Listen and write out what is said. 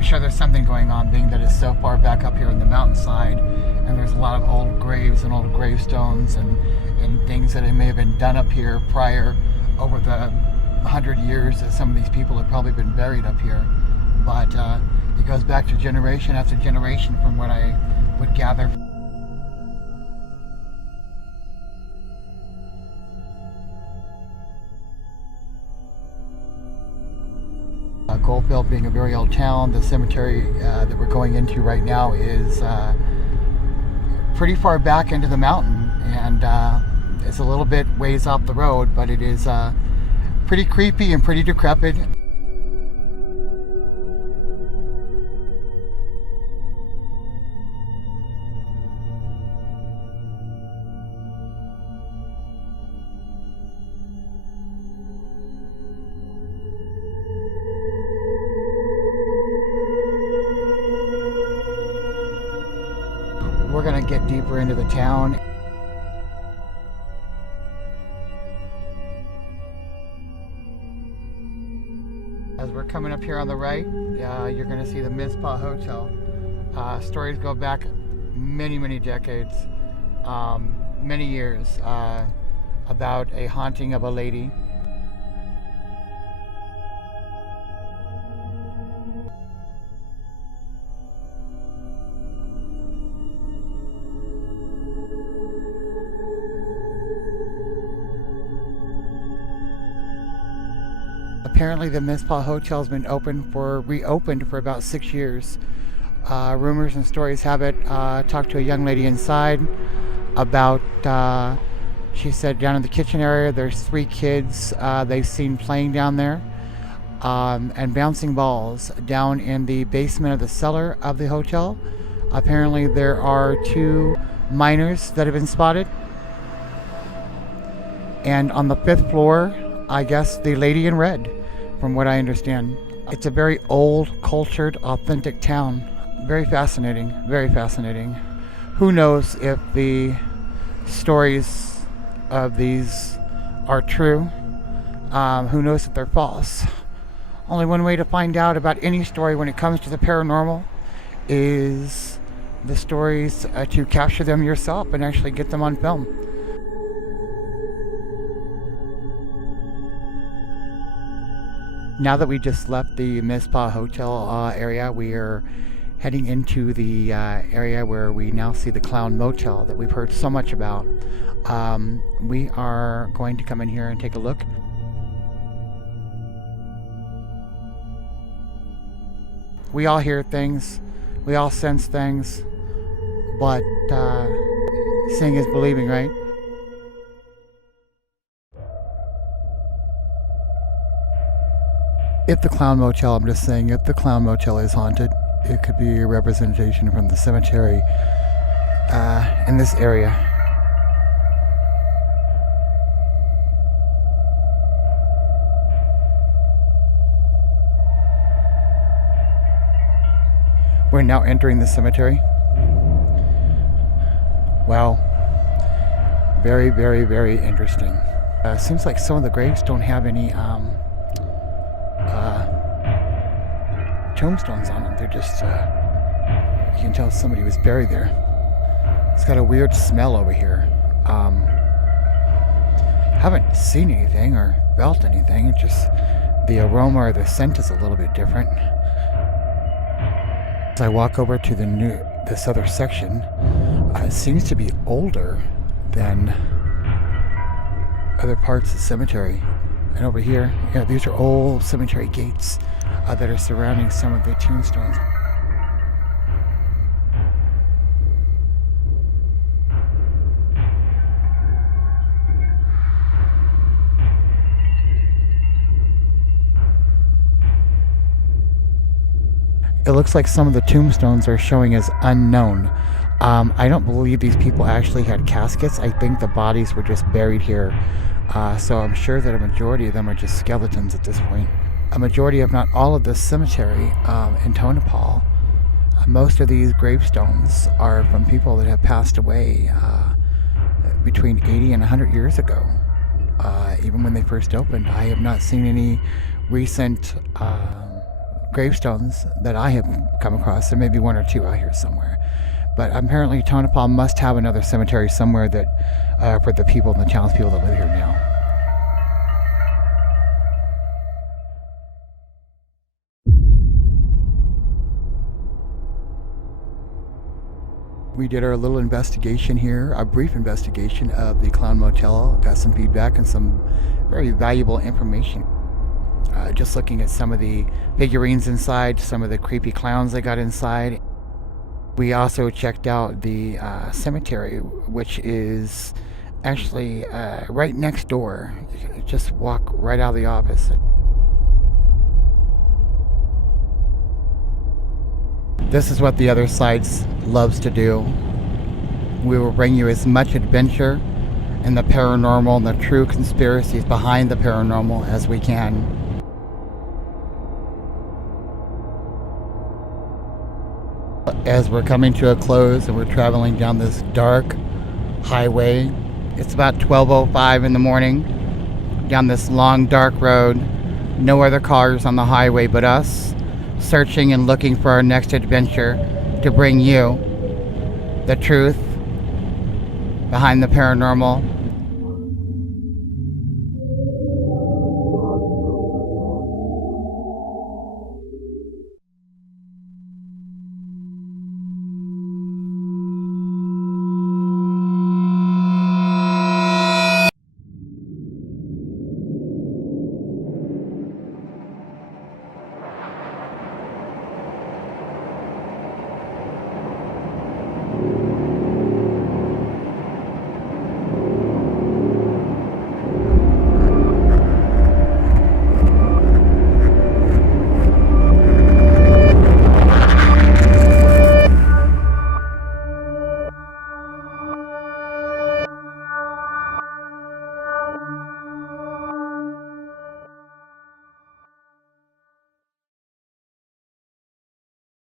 I'm sure there's something going on, being that it's so far back up here in the mountainside, and there's a lot of old graves and old gravestones and things that may have been done up here prior over the 100 years that some of these people have probably been buried up here. But it goes back to generation after generation from what I would gather. Goldfield being a very old town, the cemetery that we're going into right now is pretty far back into the mountain, and it's a little bit ways off the road, but it is pretty creepy and pretty decrepit. We're gonna get deeper into the town. As we're coming up here on the right, you're gonna see the Mizpah Hotel. Stories go back many decades, many years, about a haunting of a lady. Apparently the Mizpah Hotel has been reopened for about 6 years. Rumors and stories have it. Talked to a young lady inside about, she said down in the kitchen area there's 3 kids they've seen playing down there, and bouncing balls down in the basement of the cellar of the hotel. Apparently there are 2 minors that have been spotted. And on the 5th floor, I guess the lady in red, from what I understand. It's a very old, cultured, authentic town. Very fascinating, very fascinating. Who knows if the stories of these are true? Who knows if they're false? Only one way to find out about any story when it comes to the paranormal is the stories to capture them yourself and actually get them on film. Now that we just left the Mizpah Hotel area, we are heading into the area where we now see the Clown Motel that we've heard so much about. We are going to come in here and take a look. We all hear things, we all sense things, but seeing is believing, right? If the Clown Motel, I'm just saying, if the Clown Motel is haunted, it could be a representation from the cemetery in this area. We're now entering the cemetery. Wow. Very, very, very interesting. Seems like some of the graves don't have any tombstones on them. They're just, you can tell somebody was buried there. It's got a weird smell over here. Haven't seen anything or felt anything. It's just the aroma or the scent is a little bit different. As I walk over to this other section, it seems to be older than other parts of the cemetery. And over here, yeah, these are old cemetery gates that are surrounding some of the tombstones. It looks like some of the tombstones are showing as unknown. I don't believe these people actually had caskets. I think the bodies were just buried here. So I'm sure that a majority of them are just skeletons at this point. A majority, if not all, of the cemetery in Tonapah, most of these gravestones are from people that have passed away between 80 and 100 years ago. Even when they first opened, I have not seen any recent gravestones that I have come across. There may be one or two out here somewhere. But apparently Tonapah must have another cemetery somewhere that for the people and the townspeople that live here now. We did our little investigation here, a brief investigation of the Clown Motel. Got some feedback and some very valuable information. Just looking at some of the figurines inside, some of the creepy clowns they got inside. We also checked out the cemetery, which is actually right next door. You can just walk right out of the office. This is what the Othersidez loves to do. We will bring you as much adventure and the paranormal and the true conspiracies behind the paranormal as we can. As we're coming to a close and we're traveling down this dark highway, it's about 12:05 in the morning, down this long dark road, no other cars on the highway but us, searching and looking for our next adventure to bring you the truth behind the paranormal